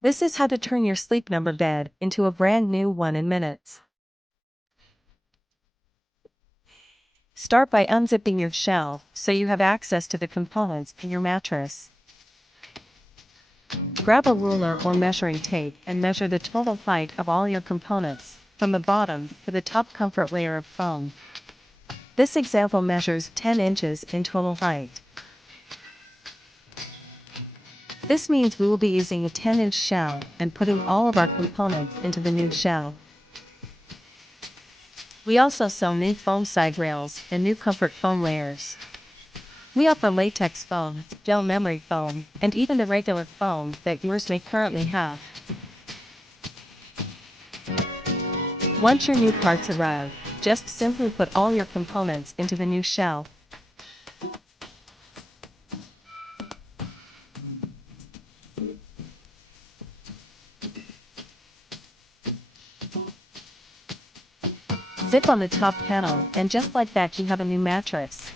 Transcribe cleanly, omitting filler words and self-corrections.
This is how to turn your Sleep Number bed into a brand new one in minutes. Start by unzipping your shell so you have access to the components in your mattress. Grab a ruler or measuring tape and measure the total height of all your components, from the bottom to the top comfort layer of foam. This example measures 10 inches in total height. This means we will be using a 10-inch shell and putting all of our components into the new shell. We also sell new foam side rails and new comfort foam layers. We offer latex foam, gel memory foam, and even the regular foam that yours may currently have. Once your new parts arrive, just simply put all your components into the new shell. Zip on the top panel, and just like that you have a new mattress.